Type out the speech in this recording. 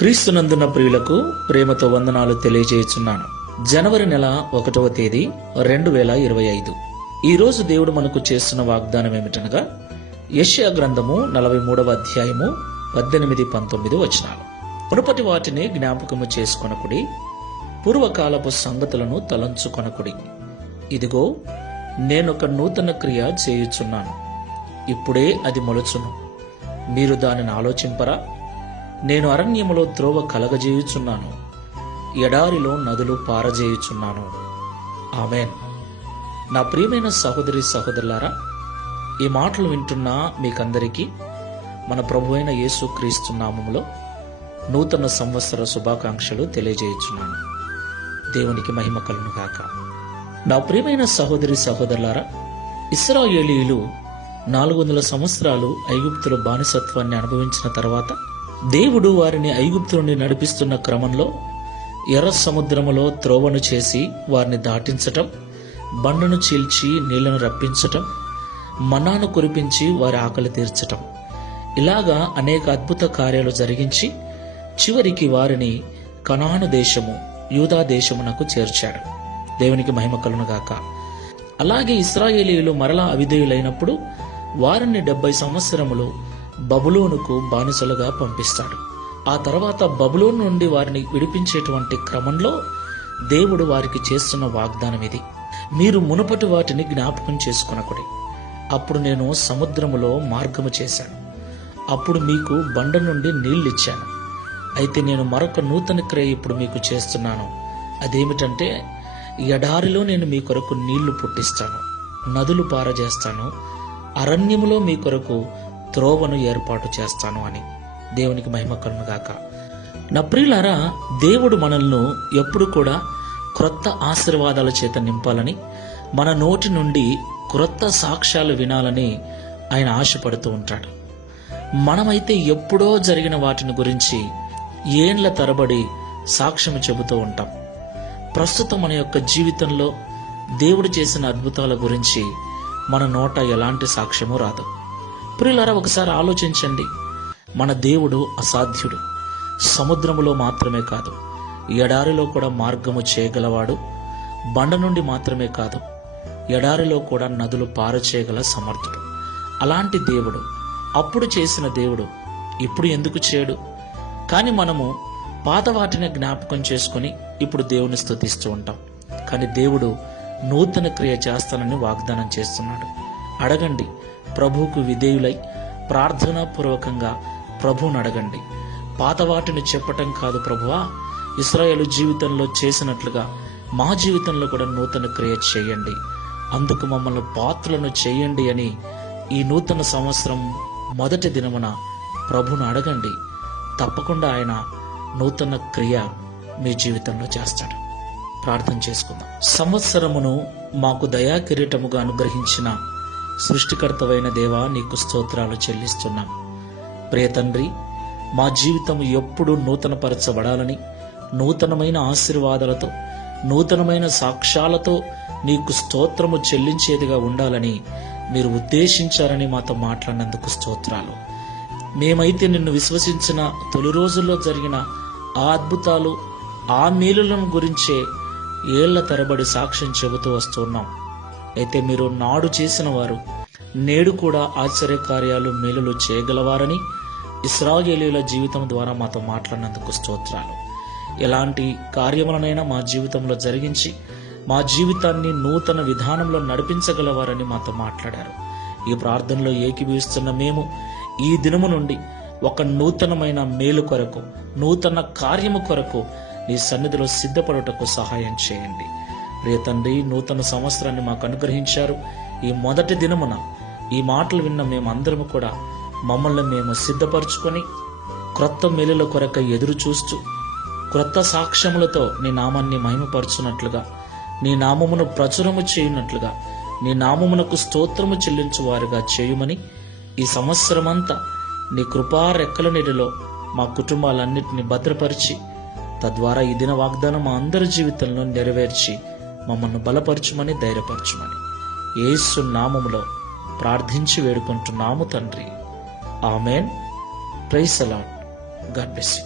క్రీస్తునందున ప్రియులకు ప్రేమతో వందనాలు తెలియజేయుచున్నాను. జనవరి నెల 1వ తేదీ 2025. ఈరోజు దేవుడు మనకు చేస్తున్న వాగ్దానం ఏమిటనగా యెషయా గ్రంథము 43వ అధ్యాయము 18-19 వచనాలు. మునుపటి వాటిని జ్ఞాపకము చేసుకొనకుడి, పూర్వకాలపు సంగతులను తలంచుకొనకుడి. ఇదిగో నేనొక నూతన క్రియ చేయుచున్నాను, ఇప్పుడే అది మొలచును, మీరు దానిని ఆలోచింపరా? నేను అరణ్యములో త్రోవ కలగజేయుచున్నాను, ఎడారిలో నదులు పారజేయుచున్నాను. ఆమేన్. నా ప్రియమైన సహోదరి సహోదరులారా, ఈ మాటలు వింటున్న మీకందరికీ మన ప్రభువైన యేసుక్రీస్తు నామములో నూతన సంవత్సర శుభాకాంక్షలు తెలియజేయుచున్నాను. దేవునికి మహిమ కలుగును గాక. నా ప్రియమైన సహోదరి సహోదరులారా, ఇశ్రాయేలీయులు 400 సంవత్సరాలు ఐగుప్తులో బానిసత్వాన్ని అనుభవించిన తర్వాత దేవుడు వారిని ఐగుప్తు నుండి నడిపిస్తున్న క్రమంలో ఎర్ర సముద్రములో త్రోవను చేసి వారిని దాటించటం, బండను చీల్చి నీళ్లను రప్పించటం, మన్నాను కురిపించి వారి ఆకలి తీర్చటం, ఇలాగా అనేక అద్భుత కార్యాలు జరిగించి చివరికి వారిని కనాను దేశము, యూదా దేశమునకు చేర్చాడు. దేవునికి మహిమ కలుగును గాక. అలాగే ఇశ్రాయేలీయులు మరలా అవిధేయులైనప్పుడు వారిని 70 సంవత్సరములు బబులోనుకు బానిసలుగా పంపిస్తాడు. ఆ తర్వాత బబులోను నుండి వారిని విడిపించేటువంటి క్రమంలో దేవుడు వారికి చేస్తున్న వాగ్దానం ఇది: మీరు మునుపటి వాటిని జ్ఞాపకం చేసుకొనకుడి. అప్పుడు నేను సముద్రములో మార్గము చేశాను, అప్పుడు మీకు బండ నుండి నీళ్ళిచ్చాను. అయితే నేను మరొక నూతన క్రియ ఇప్పుడు మీకు చేస్తున్నాను. అదేమిటంటే, ఎడారిలో నేను మీ కొరకు నీళ్లు పుట్టిస్తాను, నదులు పారజేస్తాను, అరణ్యములో మీ కొరకు త్రోవను ఏర్పాటు చేస్తాను అని. దేవునికి మహిమ కలుగును గాక. నా ప్రియులారా, దేవుడు మనల్ని ఎప్పుడు కూడా క్రొత్త ఆశీర్వాదాల చేత నింపాలని, మన నోటి నుండి క్రొత్త సాక్ష్యాలు వినాలని ఆయన ఆశపడుతూ ఉంటాడు. మనమైతే ఎప్పుడో జరిగిన వాటిని గురించి ఏండ్ల తరబడి సాక్ష్యం చెబుతూ ఉంటాం. ప్రస్తుతం మన యొక్క జీవితంలో దేవుడు చేసిన అద్భుతాల గురించి మన నోట ఎలాంటి సాక్ష్యము రాదు. ప్రియులారా, ఒకసారి ఆలోచించండి. మన దేవుడు అసాధ్యుడు. సముద్రములో మాత్రమే కాదు, ఎడారిలో కూడా మార్గము చేయగలవాడు. బండ నుండి మాత్రమే కాదు, ఎడారిలో కూడా నదులు పారచేయగల సమర్థుడు. అలాంటి దేవుడు, అప్పుడు చేసిన దేవుడు ఇప్పుడు ఎందుకు చేయడు? కానీ మనము పాత వాటిని జ్ఞాపకం చేసుకుని ఇప్పుడు దేవుని స్తుతిస్తూ ఉంటాం. కానీ దేవుడు నూతన క్రియ చేస్తానని వాగ్దానం చేస్తున్నాడు. అడగండి, ప్రభువుకు విధేయులై ప్రార్థనాపూర్వకంగా ప్రభువును అడగండి. పాత వాటిని చెప్పటం కాదు, ప్రభువా, ఇశ్రాయేలు జీవితంలో చేసినట్లుగా మా జీవితంలో కూడా నూతన క్రియ చేయండి, అందుకు మమ్మల్ని పాత్రలను చేయండి అని ఈ నూతన సంవత్సరం మొదటి దినమున ప్రభువును అడగండి. తప్పకుండా ఆయన నూతన క్రియ మీ జీవితంలో చేస్తాడు. ప్రార్థన చేసుకుందాం. సంవత్సరమును మాకు దయా కిరీటముగా అనుగ్రహించిన సృష్టికర్తవైన దేవా, నీకు స్తోత్రాలు చెల్లిస్తున్నాం. ప్రియ తండ్రి, మా జీవితం ఎప్పుడూ నూతనపరచబడాలని, నూతనమైన ఆశీర్వాదాలతో, నూతనమైన సాక్ష్యాలతో నీకు స్తోత్రము చెల్లించేదిగా ఉండాలని మీరు ఉద్దేశించారని మాతో మాట్లాడినందుకు స్తోత్రాలు. మేమైతే నిన్ను విశ్వసించిన తొలి రోజుల్లో జరిగిన ఆ అద్భుతాలు, ఆ మేలులను గురించే ఏళ్ల తరబడి సాక్ష్యం చెబుతూ వస్తున్నాం. అయితే మీరు నాడు చేసిన వారు నేడు కూడా ఆశ్చర్యకార్యాలు, మేలులు చేయగలవారని ఇశ్రాయేలీయుల జీవితం ద్వారా మాతో మాట్లాడినందుకు స్తోత్రాలు. ఎలాంటి కార్యములనైనా మా జీవితంలో జరిగించి మా జీవితాన్ని నూతన విధానంలో నడిపించగలవారని మాతో మాట్లాడారు. ఈ ప్రార్థనలో ఏకీభవిస్తున్న మేము ఈ దినము నుండి ఒక నూతనమైన మేలు కొరకు, నూతన కార్యము కొరకు నీ సన్నిధిలో సిద్ధపడుటకు సహాయం చేయండి. ప్రియ తండ్రి, నూతన సంవత్సరాన్ని మాకు అనుగ్రహించారు. ఈ మొదటి దినమున ఈ మాటలు విన్న మేమందరము కూడా మమ్మల్ని మేము సిద్ధపరచుకొని క్రొత్త మేలుల కొరకు ఎదురు చూస్తూ, క్రొత్త సాక్ష్యములతో నీ నామాన్ని మహిమపరచునట్లుగా, నీ నామమును ప్రచురము చేయునట్లుగా, నీ నామమునకు స్తోత్రము చెల్లించు వారుగా చేయుమని ఈ సంవత్సరమంతా నీ కృపా రెక్కల నీటిలో మా కుటుంబాలన్నిటిని భద్రపరిచి, తద్వారా ఈ దిన వాగ్దానం మా అందరి జీవితంలో నెరవేర్చి మమ్మల్ని బలపరచుమని, ధైర్యపరచుమని యేసు నామములో ప్రార్థించి వేడుకుంటున్నాము తండ్రి. Amen. Praise the Lord. God bless you.